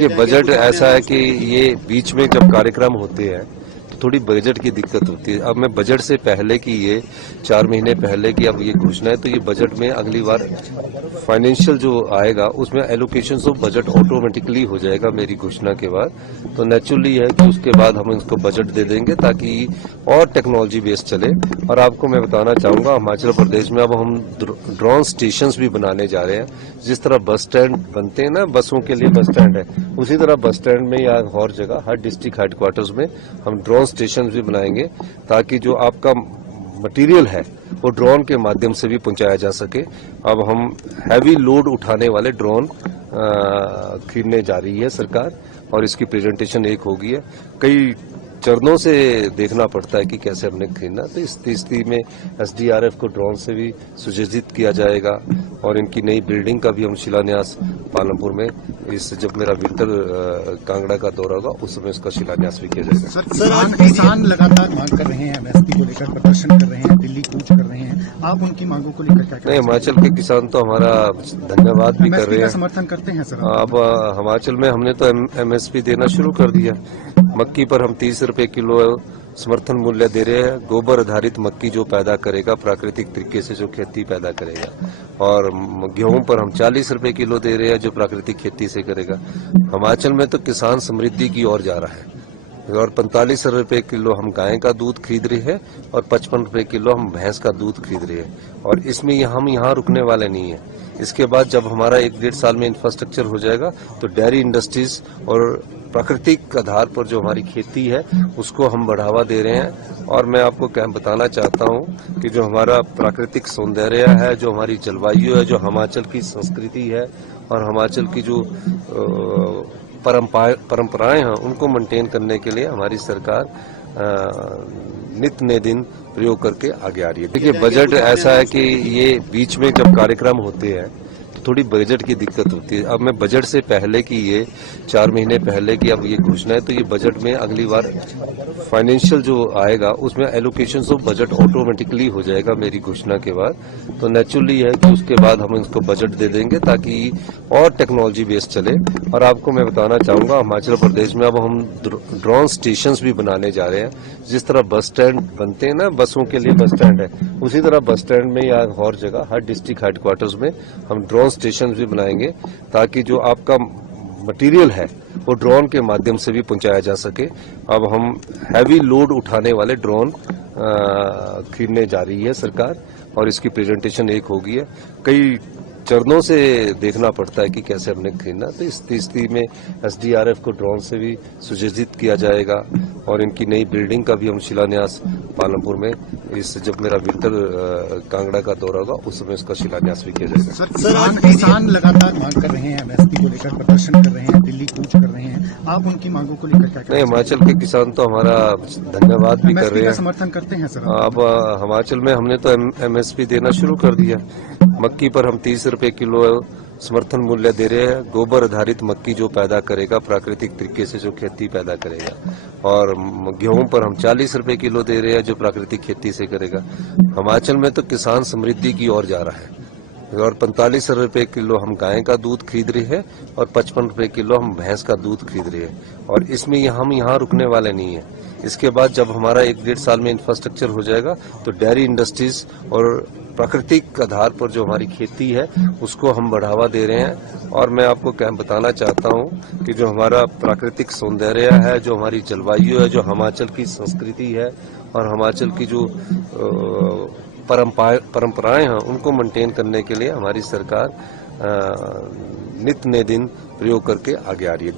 देखिए, बजट ऐसा है कि ये बीच में जब कार्यक्रम होते हैं तो थोड़ी बजट की दिक्कत होती है। अब मैं बजट से पहले की ये 4 महीने पहले की अब ये घोषणा है, तो ये बजट में अगली बार फाइनेंशियल जो आएगा उसमें एलोकेशन ऑफ बजट ऑटोमेटिकली हो जाएगा मेरी घोषणा के बाद। तो नेचुरली है कि उसके बाद हम इसको बजट दे देंगे ताकि और टेक्नोलॉजी बेस्ड चले। और आपको मैं बताना चाहूंगा, हिमाचल प्रदेश में अब हम ड्रोन स्टेशन भी बनाने जा रहे हैं। जिस तरह बस स्टैंड बनते हैं ना, बसों के लिए बस स्टैंड है, उसी तरह बस स्टैंड में या और जगह हर डिस्ट्रिक्ट हेडक्वार्टर्स में हम ड्रोन स्टेशन भी बनाएंगे ताकि जो आपका मटेरियल है वो ड्रोन के माध्यम से भी पहुंचाया जा सके। अब हम हैवी लोड उठाने वाले ड्रोन खरीदने जा रही है सरकार और इसकी प्रेजेंटेशन एक होगी है। कई चरणों से देखना पड़ता है कि कैसे हमने खरीदना, तो इस स्थिति में एसडीआरएफ को ड्रोन से भी सुसज्जित किया जाएगा और इनकी नई बिल्डिंग का भी हम शिलान्यास पालमपुर में जब मेरा विंटर कांगड़ा का दौरा होगा उस समय इसका शिलान्यास भी किया जाएगा। सर, किसान लगातार मांग कर रहे हैं, एमएसपी को लेकर प्रदर्शन कर रहे हैं, दिल्ली कूच कर रहे हैं, आप उनकी मांगों को लेकर क्या कहते हैं? नहीं, हिमाचल के किसान तो हमारा धन्यवाद भी कर रहे हैं, समर्थन करते हैं सर। अब हिमाचल में हमने तो एमएसपी देना शुरू कर दिया। मक्की पर हम 30 रुपए किलो समर्थन मूल्य दे रहे हैं। गोबर आधारित मक्की जो पैदा करेगा प्राकृतिक तरीके से, जो खेती पैदा करेगा, और गेहूं पर हम 40 रुपए किलो दे रहे हैं जो प्राकृतिक खेती से करेगा। हिमाचल में तो किसान समृद्धि की ओर जा रहा है और 45 रुपए किलो हम गाय का दूध खरीद रहे हैं और 55 रुपए किलो हम भैंस का दूध खरीद रहे हैं। और इसमें हम यहाँ रुकने वाले नहीं है। इसके बाद जब हमारा 1-1.5 साल में इंफ्रास्ट्रक्चर हो जाएगा तो डेयरी इंडस्ट्रीज और प्राकृतिक आधार पर जो हमारी खेती है उसको हम बढ़ावा दे रहे हैं। और मैं आपको क्या बताना चाहता हूं कि जो हमारा प्राकृतिक सौंदर्य है, जो हमारी जलवायु है, जो हिमाचल की संस्कृति है और हिमाचल की जो परंपराएं हैं उनको मेंटेन करने के लिए हमारी सरकार नित्य नए दिन प्रयोग करके आगे आ रही है। देखिए, बजट ऐसा है कि ये बीच में जब कार्यक्रम होते हैं तो थोड़ी बजट की दिक्कत होती है। अब मैं बजट से पहले की ये 4 महीने पहले की अब ये घोषणा है, तो ये बजट में अगली बार फाइनेंशियल जो आएगा उसमें एलोकेशन ऑफ बजट ऑटोमेटिकली हो जाएगा मेरी घोषणा के बाद। तो नेचुरली है कि उसके बाद हम इसको बजट दे देंगे ताकि और टेक्नोलॉजी बेस्ड चले। और आपको मैं बताना चाहूंगा, हिमाचल प्रदेश में अब हम ड्रोन स्टेशन भी बनाने जा रहे हैं। जिस तरह बस स्टैंड बनते हैं ना, बसों के लिए बस स्टैंड है, उसी तरह बस स्टैंड में या और जगह हर डिस्ट्रिक्ट हेडक्वार्टर्स में हम ड्रोन स्टेशन भी बनाएंगे ताकि जो आपका मटेरियल है वो ड्रोन के माध्यम से भी पहुंचाया जा सके। अब हम हैवी लोड उठाने वाले ड्रोन खरीदने जा रही है सरकार और इसकी प्रेजेंटेशन एक होगी है। कई चरणों से देखना पड़ता है कि कैसे हमने खरीदना, तो इस स्थिति में एसडीआरएफ को ड्रोन से भी सुसज्जित किया जाएगा और इनकी नई बिल्डिंग का भी हम शिलान्यास पालमपुर में जब मेरा विंटर कांगड़ा का दौरा होगा उस समय इसका शिलान्यास भी किया जाएगा। सर, किसान लगातार मांग कर रहे हैं, एमएसपी को लेकर प्रदर्शन कर रहे हैं, दिल्ली कूच कर रहे हैं, आप उनकी मांगों को लेकर क्या कहते हैं? नहीं, हिमाचल के किसान तो हमारा धन्यवाद भी कर रहे हैं, समर्थन करते हैं सर। अब हिमाचल में हमने तो एमएसपी देना शुरू कर दिया। मक्की पर हम 30 रुपए किलो समर्थन मूल्य दे रहे हैं। गोबर आधारित मक्की जो पैदा करेगा प्राकृतिक तरीके से, जो खेती पैदा करेगा, और गेहूं पर हम 40 रुपए किलो दे रहे हैं जो प्राकृतिक खेती से करेगा। हिमाचल में तो किसान समृद्धि की ओर जा रहा है और 45 रुपए किलो हम गाय का दूध खरीद रहे हैं और 55 रुपए किलो हम भैंस का दूध खरीद रहे हैं। और इसमें हम यहाँ रुकने वाले नहीं है। इसके बाद जब हमारा 1-1.5 साल में इंफ्रास्ट्रक्चर हो जाएगा तो डेयरी इंडस्ट्रीज और प्राकृतिक आधार पर जो हमारी खेती है उसको हम बढ़ावा दे रहे हैं। और मैं आपको क्या बताना चाहता हूं कि जो हमारा प्राकृतिक सौंदर्य है, जो हमारी जलवायु है, जो हिमाचल की संस्कृति है और हिमाचल की जो परंपराएं हैं उनको मेंटेन करने के लिए हमारी सरकार नित्य नए दिन प्रयोग करके आगे आ रही है।